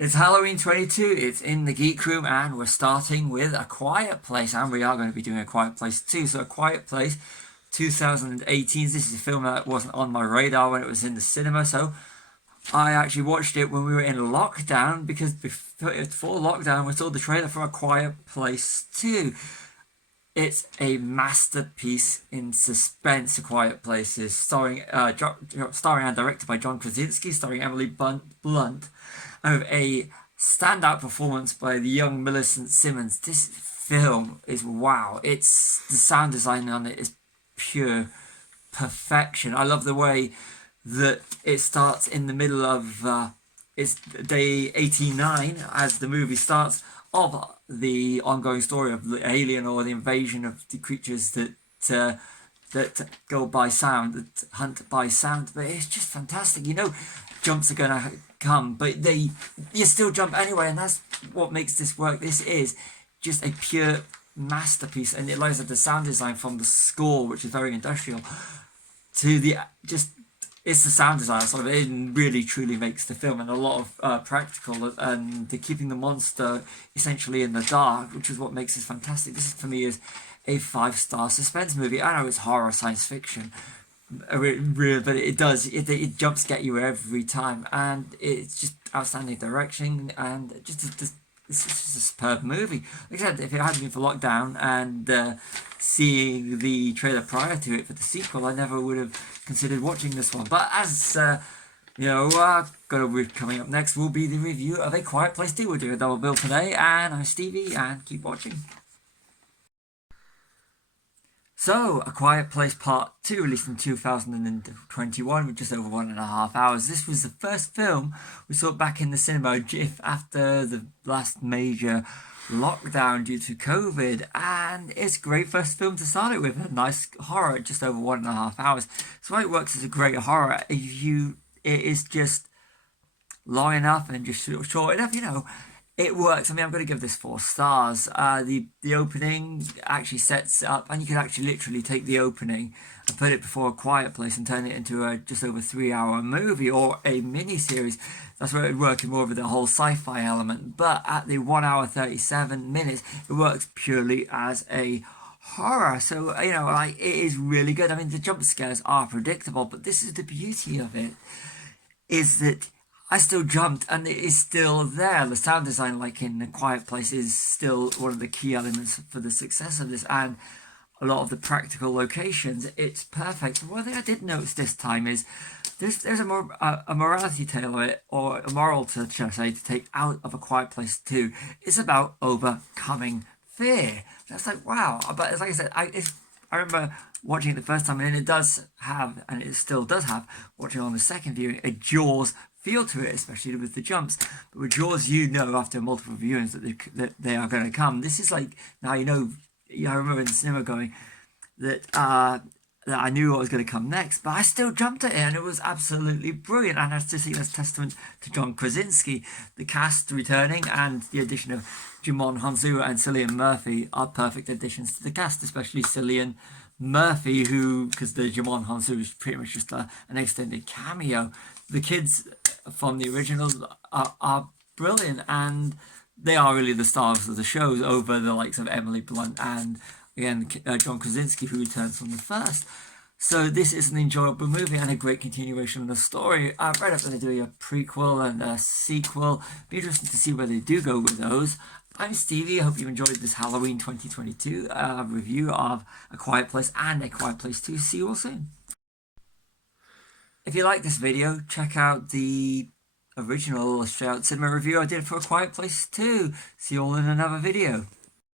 It's Halloween 22, it's in the Geek Room, and we're starting with A Quiet Place, and we are going to be doing A Quiet Place too. So A Quiet Place 2018, this is a film that wasn't on my radar when it was in the cinema, so I actually watched it when we were in lockdown, because before lockdown we saw the trailer for A Quiet Place 2. It's a masterpiece in suspense. A Quiet Place is starring and directed by John Krasinski, starring Emily Blunt, and with a standout performance by the young Millicent Simmons. This film is wow. It's the sound design on it is pure perfection. I love the way that it starts in the middle of it's day 89 as the movie starts of the ongoing story of the alien or the invasion of the creatures that go by sound, that hunt by sound. But it's just fantastic. You know, jumps are gonna come, but you still jump anyway, and that's what makes this work. This is just a pure masterpiece, and it lies at the sound design from the score, which is very industrial, to the just it's the sound design sort of it really truly makes the film, and a lot of practical, and the keeping the monster essentially in the dark, which is what makes this fantastic. This for me is a 5-star suspense movie. I know it's horror science fiction, but it jumps get you every time, and it's just outstanding direction, and it's just a superb movie. Like I said, if it hadn't been for lockdown and seeing the trailer prior to it for the sequel, I never would have considered watching this one. But as coming up next will be the review of A Quiet Place 2. We're doing a double bill today, and I'm Stevie, and keep watching. So, A Quiet Place Part 2, released in 2021 with just over 1.5 hours. This was the first film we saw back in the cinema after the last major lockdown due to COVID, and it's a great first film to start it with. A nice horror at just over 1.5 hours. So it works as a great horror. It is just long enough and just short enough, it works. I mean, I'm going to give this 4 stars. The opening actually sets up, and you can actually literally take the opening and put it before A Quiet Place and turn it into a just over 3-hour movie or a mini series. That's where it would work more with the whole sci-fi element. But at the 1 hour 37 minutes, it works purely as a horror. So it is really good. I mean, the jump scares are predictable, but this is the beauty of it, is that I still jumped, and it is still there. The sound design, like in A Quiet Place, is still one of the key elements for the success of this, and a lot of the practical locations. It's perfect. One thing I did notice this time is there's a morality tale of it, or a moral to take out of A Quiet Place 2. It's about overcoming fear. That's like wow. But like I said, I remember watching it the first time, and it does have, and it still does have, watching on the second viewing, a Jaws feel to it, especially with the jumps. But with Jaws, after multiple viewings that they are going to come. This is like, now I remember in the cinema going that I knew what was going to come next, but I still jumped at it, and it was absolutely brilliant. And I just think that's testament to John Krasinski. The cast returning and the addition of Djimon Hounsou and Cillian Murphy are perfect additions to the cast, especially Cillian Murphy, because the Djimon Hounsou is pretty much just an extended cameo. The kids from the original are brilliant, and they are really the stars of the shows over the likes of Emily Blunt and again John Krasinski, who returns from the first. So this is an enjoyable movie and a great continuation of the story. I've read up that they're doing a prequel and a sequel. Be interesting to see where they do go with those. I'm Stevie. I hope you enjoyed this Halloween 2022 review of A Quiet Place and A Quiet Place 2. See you all soon. If you like this video, check out the original straight out cinema review I did for A Quiet Place 2. See you all in another video.